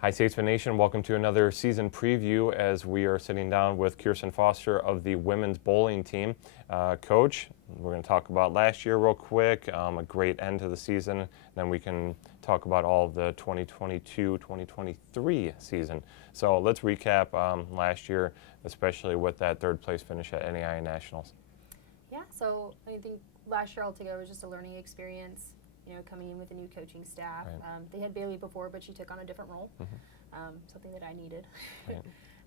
Hi, Statesmen Nation. Welcome to another season preview as we are sitting down with Kirsten Foster of the women's bowling team. Coach, we're going to talk about last year real quick, a great end to the season. Then we can talk about all of the 2022-2023 season. So let's recap last year, especially with that third place finish at NAIA Nationals. Yeah, so I think last year altogether was just a learning experience. You know, coming in with a new coaching staff. Right. They had Bailey before, but she took on a different role, something that I needed. Right.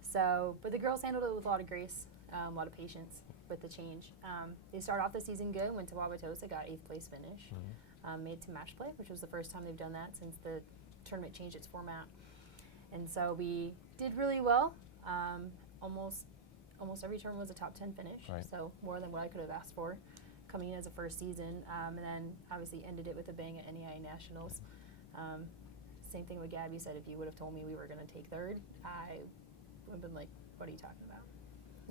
So, but the girls handled it with a lot of grace, a lot of patience with the change. They started off the season good, went to Wauwatosa, got 8th place finish, made it to match play, which was the first time they've done that since the tournament changed its format. And so we did really well. Almost every tournament was a top 10 finish, right. So more than what I could have asked for coming in as a first season, and then obviously ended it with a bang at NAIA Nationals. Same thing with Gabby said, if you would have told me we were going to take third, I would have been like, what are you talking about?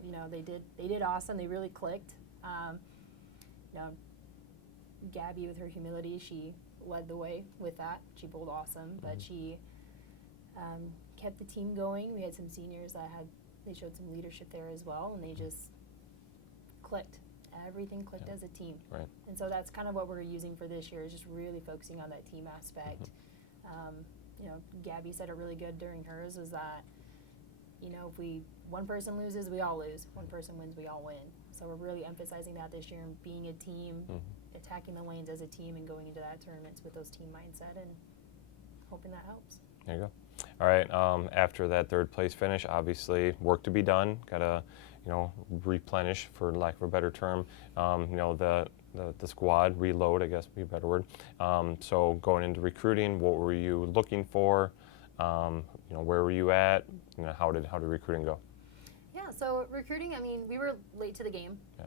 You know, they did awesome. They really clicked. You know, Gabby with her humility, she led the way with that. She bowled awesome, but she kept the team going. We had some seniors that they showed some leadership there as well, and they just clicked. Everything clicked as a team. Right. And so that's kind of what we're using for this year, is just really focusing on that team aspect. You know, Gabby said it really good during hers, was that, you know, if one person loses, we all lose. One person wins, we all win. So we're really emphasizing that this year, and being a team, attacking the lanes as a team, and going into that tournaments with those team mindset, and hoping that helps. There you go. All right, after that third place finish, obviously work to be done. Gotta, you know, replenish, for lack of a better term. You know, the squad, reload, I guess would be a better word. So going into recruiting, what were you looking for? You know, where were you at? You know, how did recruiting go? Yeah, so recruiting, I mean, we were late to the game, Yeah.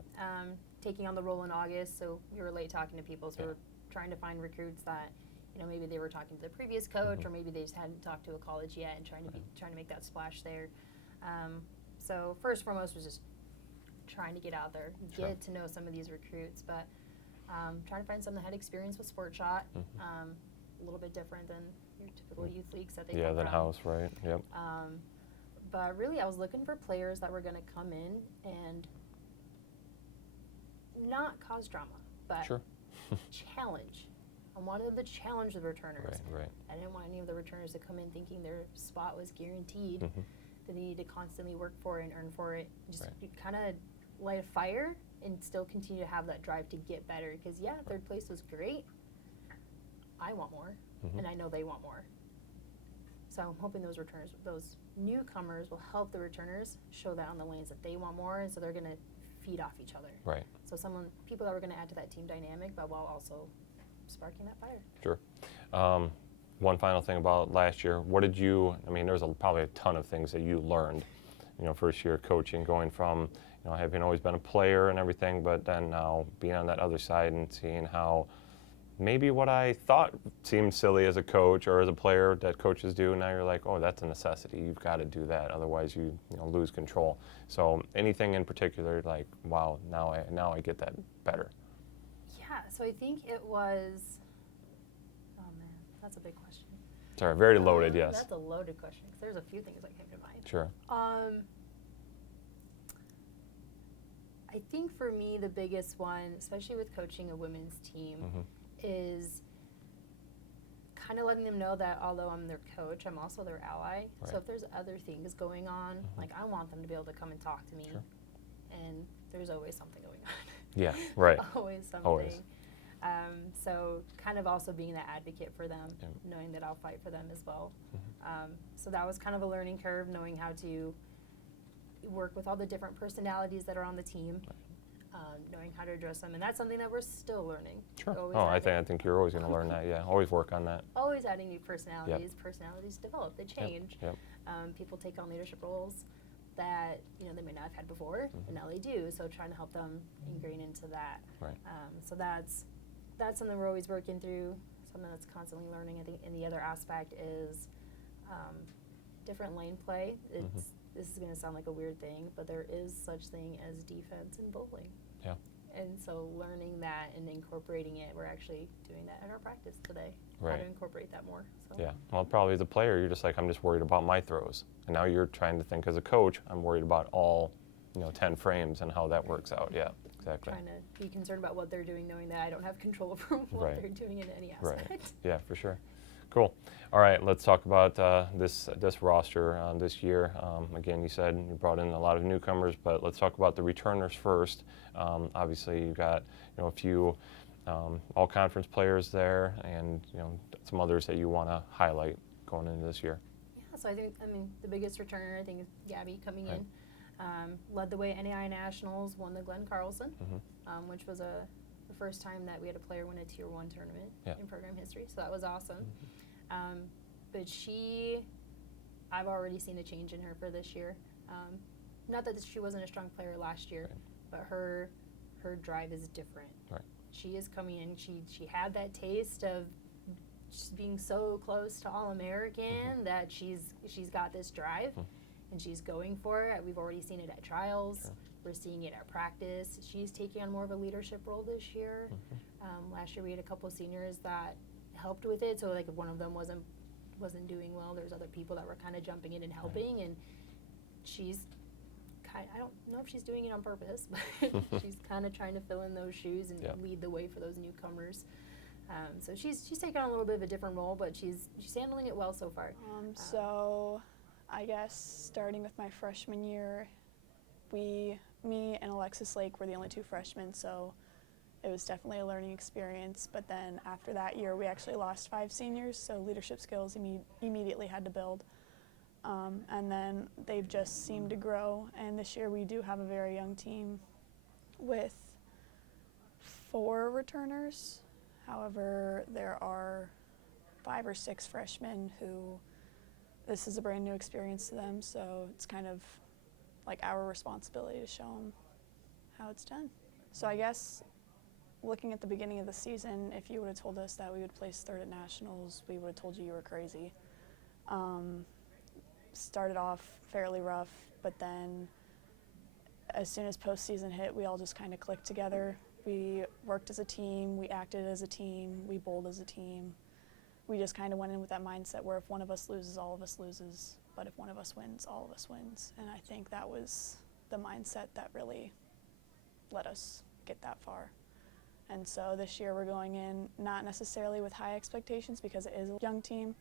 Taking on the role in August, so we were late talking to people, so Yeah. we were trying to find recruits that, you know, maybe they were talking to the previous coach, or maybe they just hadn't talked to a college yet, and trying to make that splash there. So first and foremost was just trying to get out there, get to know some of these recruits, but trying to find some that had experience with Sport Shot, a little bit different than your typical youth leagues that they come than from. house, right? Yep. But really, I was looking for players that were going to come in and not cause drama, but challenge. I wanted them to challenge the returners. Right. I didn't want any of the returners to come in thinking their spot was guaranteed, that they needed to constantly work for it and earn for it. Just kind of light a fire and still continue to have that drive to get better. Because, yeah, third place was great. I want more, and I know they want more. So I'm hoping those newcomers will help the returners show that on the lanes that they want more, and so they're going to feed off each other. Right. So people that were going to add to that team dynamic, but while also sparking that fire. Sure. One final thing about last year. What did you? I mean, there's probably a ton of things that you learned. You know, first year coaching, going from, you know, having always been a player and everything, but then now being on that other side and seeing how maybe what I thought seemed silly as a coach or as a player that coaches do, now you're like, oh, that's a necessity. You've got to do that, otherwise you lose control. So anything in particular, like, wow, now I get that better. Yeah, so I think it was, oh man, that's a big question. Sorry, very loaded, yes. That's a loaded question, because there's a few things that came to mind. Sure. I think for me, the biggest one, especially with coaching a women's team, is kind of letting them know that although I'm their coach, I'm also their ally. Right. So if there's other things going on, like I want them to be able to come and talk to me, and there's always something going on. Yeah, right. Always something. Always. So kind of also being that advocate for them, knowing that I'll fight for them as well. So that was kind of a learning curve, knowing how to work with all the different personalities that are on the team, knowing how to address them, and that's something that we're still learning. Sure. I think you're always going to learn that. Yeah, always work on that. Always adding new personalities. Personalities develop. They change. Yep. People take on leadership roles that they may not have had before, and now they do. So trying to help them ingrain into that. Right. So that's something we're always working through. Something that's constantly learning. I think, and the other aspect is different lane play. This is going to sound like a weird thing, but there is such thing as defense in bowling. Yeah. And so learning that and incorporating it, we're actually doing that at our practice today. Right. How to incorporate that more. So. Yeah. Well, probably as a player, you're just like, I'm just worried about my throws. And now you're trying to think as a coach, I'm worried about all, 10 frames and how that works out. Yeah, exactly. Trying to be concerned about what they're doing, knowing that I don't have control over what Right. they're doing in any aspect. Right. Yeah, for sure. Cool. All right, let's talk about this roster this year. Again, you said you brought in a lot of newcomers, but let's talk about the returners first. Obviously, you got a few all-conference players there, and some others that you want to highlight going into this year. Yeah, so I mean, the biggest returner I think is Gabby coming Right. in. Led the way at NAI Nationals, won the Glenn Carlson, which was the first time that we had a player win a Tier 1 tournament in program history, so that was awesome. But I've already seen a change in her for this year. Not that she wasn't a strong player last year, but her drive is different. Right. She is coming in, she had that taste of just being so close to All-American that she's got this drive. And she's going for it. We've already seen it at trials. Sure. We're seeing it at practice. She's taking on more of a leadership role this year. Last year we had a couple of seniors that helped with it. So like if one of them wasn't doing well, there's other people that were kind of jumping in and helping. And she's I don't know if she's doing it on purpose, but she's kind of trying to fill in those shoes and lead the way for those newcomers. So she's taking on a little bit of a different role, but she's handling it well so far. So I guess starting with my freshman year, me and Alexis Lake were the only two freshmen, so it was definitely a learning experience. But then after that year, we actually lost 5 seniors, so leadership skills immediately had to build. And then they've just seemed to grow, and this year we do have a very young team with 4 returners. However, there are 5 or 6 freshmen who this is a brand new experience to them, so it's kind of like our responsibility to show them how it's done. So I guess looking at the beginning of the season, if you would have told us that we would place 3rd at nationals, we would have told you were crazy. Started off fairly rough, but then as soon as postseason hit, we all just kind of clicked together. We worked as a team, we acted as a team, we bowled as a team. We just kind of went in with that mindset where if one of us loses, all of us loses, but if one of us wins, all of us wins. And I think that was the mindset that really let us get that far. And so this year we're going in not necessarily with high expectations because it is a young team,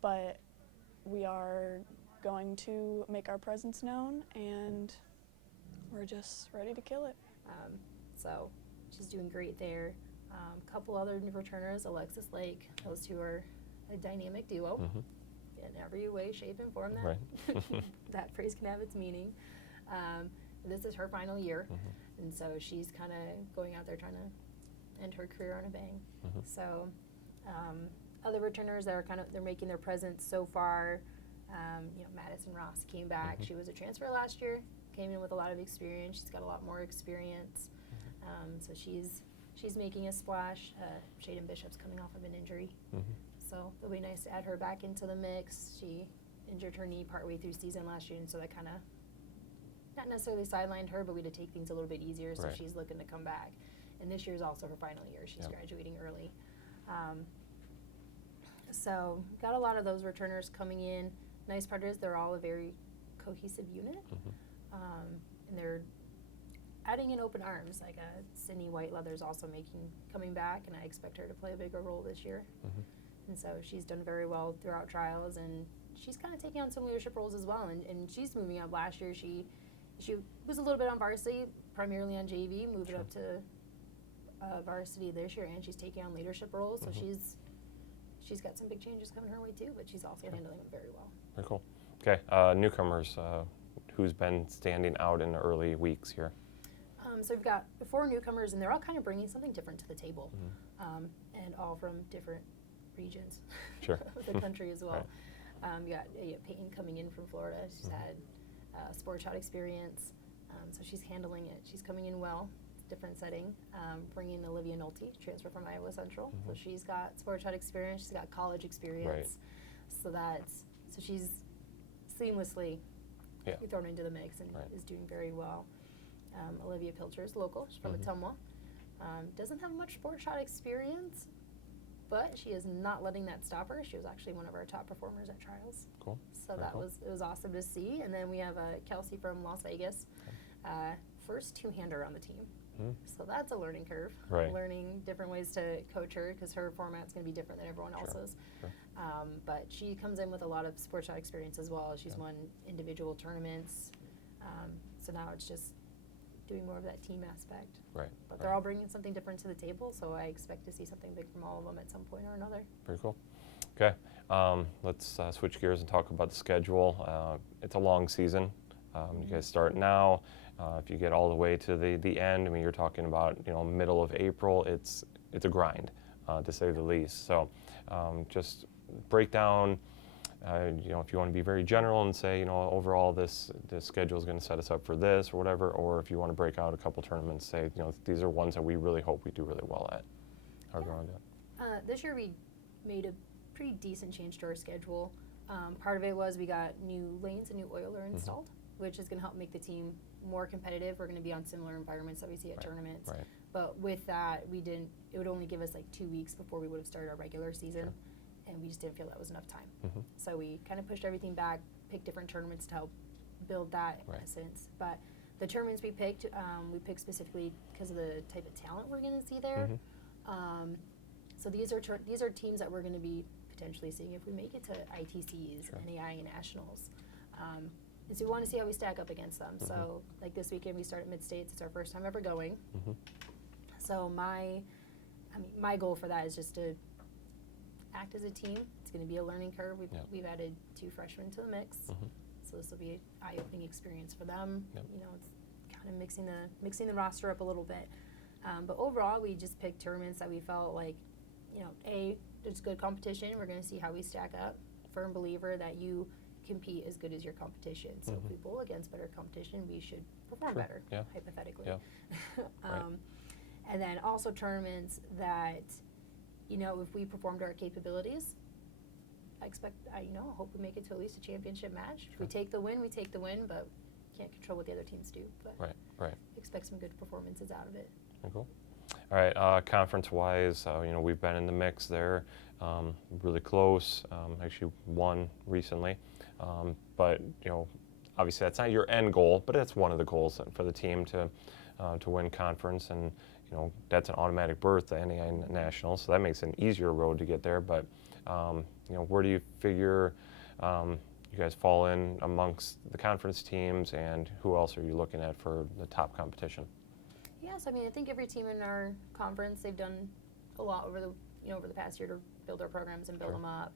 but we are going to make our presence known, and we're just ready to kill it. So she's doing great there. A couple other new returners, Alexis Lake. Those two are a dynamic duo in every way, shape, and form that that phrase can have its meaning. This is her final year, and so she's kind of going out there trying to end her career on a bang. So other returners that are they're making their presence so far. Madison Ross came back. She was a transfer last year, came in with a lot of experience. She's got a lot more experience. So she's making a splash. Shaden Bishop's coming off of an injury. So it'll be nice to add her back into the mix. She injured her knee partway through season last year, and so that kind of not necessarily sidelined her, but we had to take things a little bit easier, so she's looking to come back. And this year is also her final year. She's graduating early. So got a lot of those returners coming in. Nice part is they're all a very cohesive unit, and they're adding in open arms. Like Sydney Whiteleather's also coming back, and I expect her to play a bigger role this year. And so she's done very well throughout trials, and she's kind of taking on some leadership roles as well. And she's moving up. Last year she was a little bit on varsity, primarily on JV, moved up to varsity this year, and she's taking on leadership roles. So she's got some big changes coming her way too, but she's also handling them very well. Very cool. Okay, newcomers. Who's been standing out in the early weeks here? So we've got 4 newcomers, and they're all kind of bringing something different to the table, and all from different regions of the country as well. You got Peyton coming in from Florida. She's had sports shot experience, so she's handling it. She's coming in well. It's a different setting. Bringing Olivia Nolte, transfer from Iowa Central. So she's got sports shot experience. She's got college experience. So she's seamlessly thrown into the mix and is doing very well. Olivia Pilcher is local. She's from Ottumwa. Doesn't have much sport shot experience, but she is not letting that stop her. She was actually one of our top performers at trials. Cool. So Very cool. it was awesome to see. And then we have Kelsey from Las Vegas, first two-hander on the team. So that's a learning curve. Right. Learning different ways to coach her because her format's going to be different than everyone else's. Sure. But she comes in with a lot of sport shot experience as well. She's won individual tournaments. So now it's just doing more of that team aspect. Right. But they're all bringing something different to the table, so I expect to see something big from all of them at some point or another. Very cool. Okay, let's switch gears and talk about the schedule. It's a long season. You guys start now. If you get all the way to the end, I mean, you're talking about middle of April. It's a grind, to say the least. So, just break down. If you want to be very general and say, overall this schedule is going to set us up for this or whatever, or if you want to break out a couple tournaments, say, these are ones that we really hope we do really well at. However you want to do it. This year we made a pretty decent change to our schedule. Part of it was we got new lanes and new oiler installed, which is going to help make the team more competitive. We're going to be on similar environments that we see at tournaments. Right. But with that, it would only give us like 2 weeks before we would have started our regular season. Sure. And we just didn't feel that was enough time. So we kind of pushed everything back, picked different tournaments to help build that essence. But the tournaments we picked specifically because of the type of talent we're going to see there. So these are teams that we're going to be potentially seeing if we make it to ITCs, NAI, and Nationals. And so we want to see how we stack up against them. So like this weekend we start at Mid-States. It's our first time ever going. So my goal for that is just to act as a team. It's going to be a learning curve. We've added 2 freshmen to the mix, so this will be an eye-opening experience for them. It's kind of mixing the roster up a little bit. But overall, we just picked tournaments that we felt like, there's good competition. We're going to see how we stack up. Firm believer that you compete as good as your competition. So if we bowl against better competition, we should perform better, hypothetically. And then also tournaments that, if we perform to our capabilities, I hope we make it to at least a championship match. If we take the win, we take the win, but can't control what the other teams do. But right. expect some good performances out of it. Cool. All right, conference-wise, we've been in the mix there, really close, actually won recently. But, obviously that's not your end goal, but it's one of the goals for the team to win conference. And, that's an automatic berth to NAI National, so that makes it an easier road to get there. But, where do you figure you guys fall in amongst the conference teams, and who else are you looking at for the top competition? Yes, I think every team in our conference, they've done a lot over the past year to build their programs and build them up.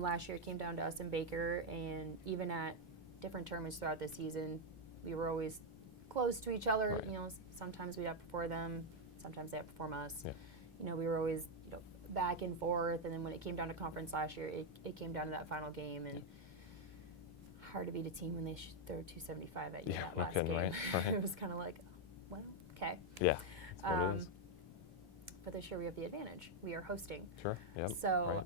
Last year it came down to us and Baker, and even at different tournaments throughout the season, we were always close to each other. Sometimes we'd outperform them, sometimes they outperform us. We were always back and forth, and then when it came down to conference last year, it came down to that final game, and hard to beat a team when they throw 275 at you that last game. Right. It was kind of like, well, okay. Yeah, that's what it is. But this year we have the advantage. We are hosting. Sure, yep. So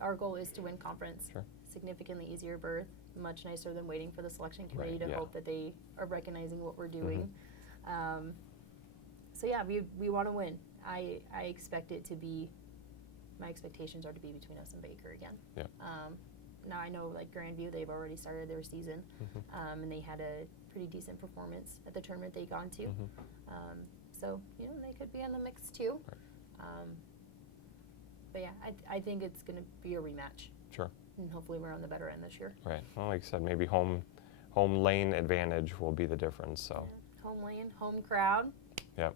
our goal is to win conference. Sure. Significantly easier berth, much nicer than waiting for the selection committee to hope that they are recognizing what we're doing. So yeah, we want to win. I expect it to be, my expectations are to be between us and Baker again. Yeah. Now I know like Grandview, they've already started their season, and they had a pretty decent performance at the tournament they gone to. So they could be in the mix too. But yeah, I think it's going to be a rematch. Sure. And hopefully we're on the better end this year. Right. Well, like I said, maybe home lane advantage will be the difference. So. Yeah. Home lane, home crowd. Yep.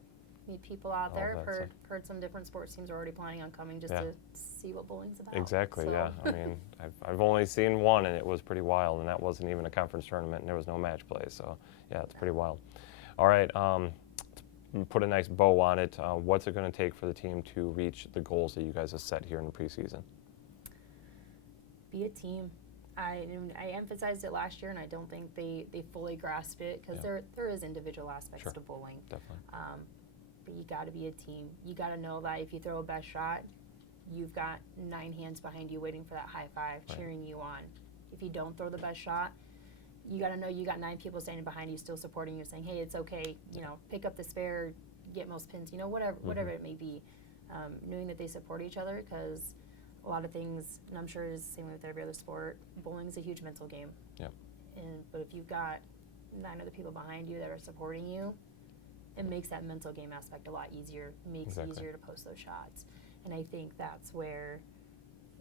Meet people out All there. that Heard some different sports teams are already planning on coming just to see what bowling's about. Exactly. So. Yeah. I've only seen one, and it was pretty wild, and that wasn't even a conference tournament, and there was no match play. So yeah, it's pretty wild. All right. Put a nice bow on it. What's it going to take for the team to reach the goals that you guys have set here in the preseason? Be a team. I emphasized it last year, and I don't think they fully grasped it because there is individual aspects to bowling. Definitely. But you got to be a team. You got to know that if you throw a best shot, you've got 9 hands behind you waiting for that high five, cheering you on. If you don't throw the best shot, you got to know you got 9 people standing behind you, still supporting you, saying, hey, it's okay, you know, pick up the spare, get most pins, you know, whatever it may be. Knowing that they support each other, because a lot of things, and I'm sure it's the same way with every other sport, bowling is a huge mental game. Yep. But if you've got 9 other people behind you that are supporting you, it makes that mental game aspect a lot easier, makes it easier to post those shots. And I think that's where,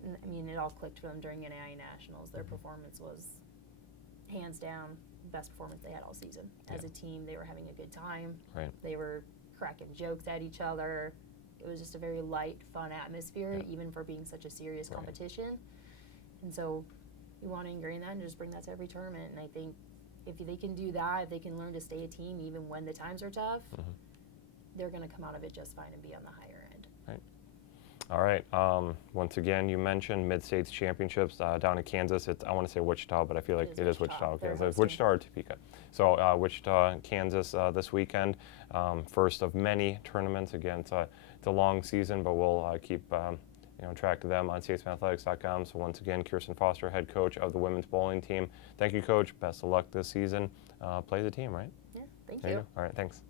I mean, it all clicked for them during NAI Nationals. Their performance was hands down the best performance they had all season. As a team, they were having a good time. Right. They were cracking jokes at each other. It was just a very light, fun atmosphere, even for being such a serious competition. And so we want to ingrain that and just bring that to every tournament. And I think if they can do that, if they can learn to stay a team even when the times are tough, they're going to come out of it just fine and be on the higher end. Right. All right. Once again, you mentioned Mid-States Championships down in Kansas. I want to say Wichita, but I feel like it is Wichita. Okay, so it's Wichita or Topeka. So Wichita, Kansas this weekend. First of many tournaments. Again, it's a long season, but we'll keep track of them on statesmanathletics.com. So once again, Kirsten Foster, head coach of the women's bowling team. Thank you, Coach. Best of luck this season. Play the team, right? Yeah, thank There you you. go. All right, thanks.